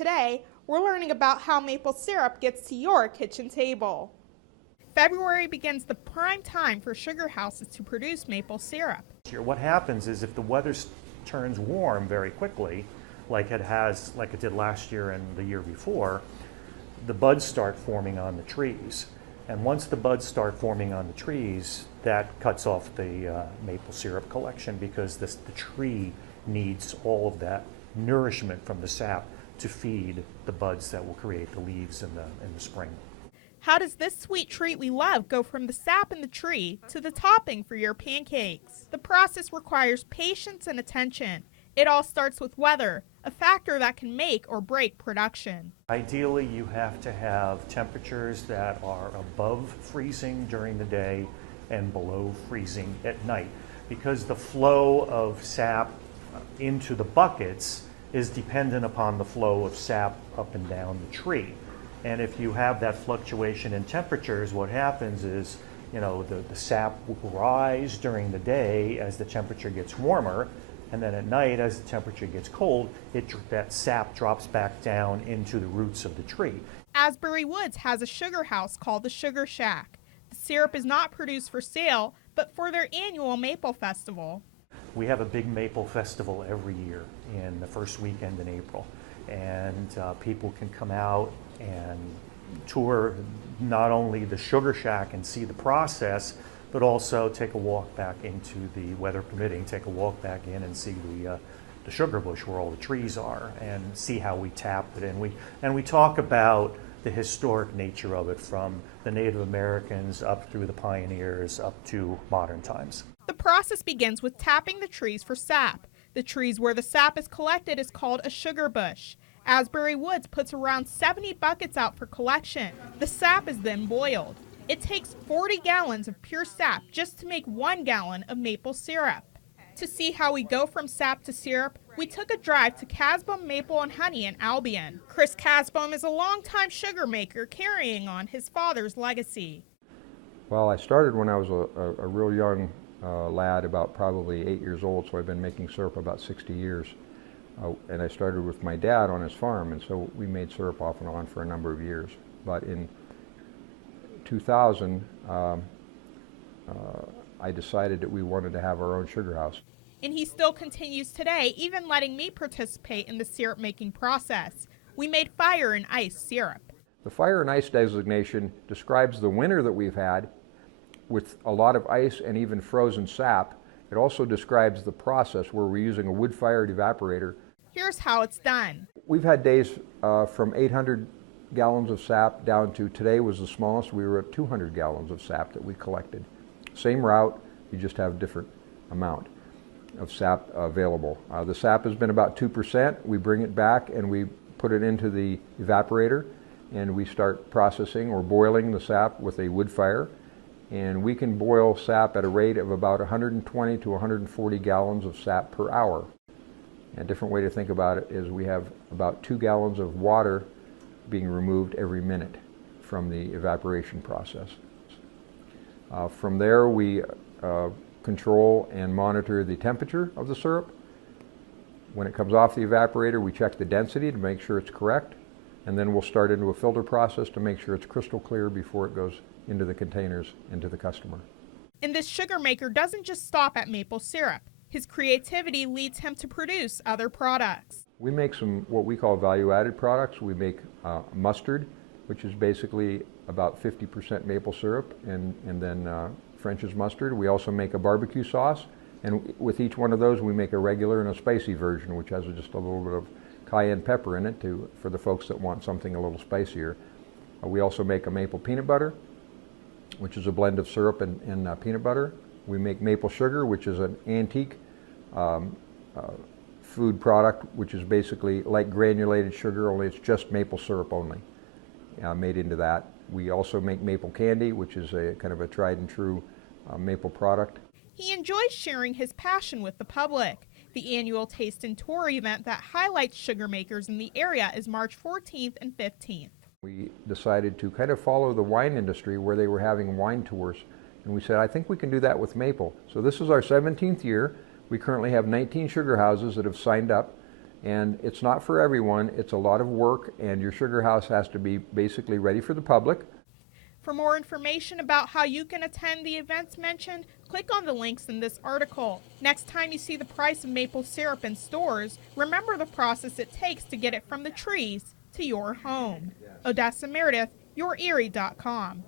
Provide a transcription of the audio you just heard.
Today, we're learning about how maple syrup gets to your kitchen table. February begins the prime time for sugar houses to produce maple syrup. What happens is if the weather turns warm very quickly, like it did last year and the year before, the buds start forming on the trees. And once the buds start forming on the trees, that cuts off the maple syrup collection because the tree needs all of that nourishment from the sap to feed the buds that will create the leaves in the spring. How does this sweet treat we love go from the sap in the tree to the topping for your pancakes? The process requires patience and attention. It all starts with weather, a factor that can make or break production. Ideally, you have to have temperatures that are above freezing during the day and below freezing at night, because the flow of sap into the buckets is dependent upon the flow of sap up and down the tree. And if you have that fluctuation in temperatures, what happens is, the sap will rise during the day as the temperature gets warmer, and then at night, as the temperature gets cold, that sap drops back down into the roots of the tree. Asbury Woods has a sugar house called the Sugar Shack. The syrup is not produced for sale, but for their annual Maple Festival. We have a big Maple Festival every year in the first weekend in April, and people can come out and tour not only the Sugar Shack and see the process, but also take a walk back into the, weather permitting, take a walk back in and see the sugar bush where all the trees are and see how we tap it. And we talk about the historic nature of it, from the Native Americans up through the pioneers up to modern times. The process begins with tapping the trees for sap. The trees where the sap is collected is called a sugar bush. Asbury Woods puts around 70 buckets out for collection. The sap is then boiled. It takes 40 gallons of pure sap just to make 1 gallon of maple syrup. To see how we go from sap to syrup, we took a drive to Casbom Maple and Honey in Albion. Chris Casbom is a longtime sugar maker carrying on his father's legacy. Well, I started when I was a real young lad, about probably 8 years old, so I've been making syrup about 60 years. And I started with my dad on his farm, and so we made syrup off and on for a number of years. But in 2000, I decided that we wanted to have our own sugar house. And he still continues today, even letting me participate in the syrup making process. We made fire and ice syrup. The fire and ice designation describes the winter that we've had with a lot of ice and even frozen sap. It also describes the process where we're using a wood-fired evaporator. Here's how it's done. We've had days from 800 gallons of sap down to, today was the smallest, we were at 200 gallons of sap that we collected. Same route, you just have a different amount of sap available. The sap has been about 2%. We bring it back and we put it into the evaporator, and we start processing or boiling the sap with a wood fire. And we can boil sap at a rate of about 120 to 140 gallons of sap per hour. And a different way to think about it is we have about 2 gallons of water being removed every minute from the evaporation process. From there, we control and monitor the temperature of the syrup. When it comes off the evaporator, we check the density to make sure it's correct, and then we'll start into a filter process to make sure it's crystal clear before it goes into the containers and to the customer. And this sugar maker doesn't just stop at maple syrup. His creativity leads him to produce other products. We make some what we call value-added products. We make mustard, which is basically about 50% maple syrup and then French's mustard. We also make a barbecue sauce, and with each one of those we make a regular and a spicy version, which has just a little bit of cayenne pepper in it for the folks that want something a little spicier. We also make a maple peanut butter, which is a blend of syrup and peanut butter. We make maple sugar, which is an antique food product, which is basically like granulated sugar, only it's just maple syrup only, made into that. We also make maple candy, which is a kind of a tried and true maple product. He enjoys sharing his passion with the public. The annual Taste and Tour event that highlights sugar makers in the area is March 14th and 15th. We decided to kind of follow the wine industry where they were having wine tours, and we said, I think we can do that with maple. So this is our 17th year. We currently have 19 sugar houses that have signed up, And it's not for everyone. It's a lot of work, and your sugar house has to be basically ready for the public. For more information about how you can attend the events mentioned, click on the links in this article. Next time you see the price of maple syrup in stores, remember the process it takes to get it from the trees to your home. Odessa Meredith, YourErie.com.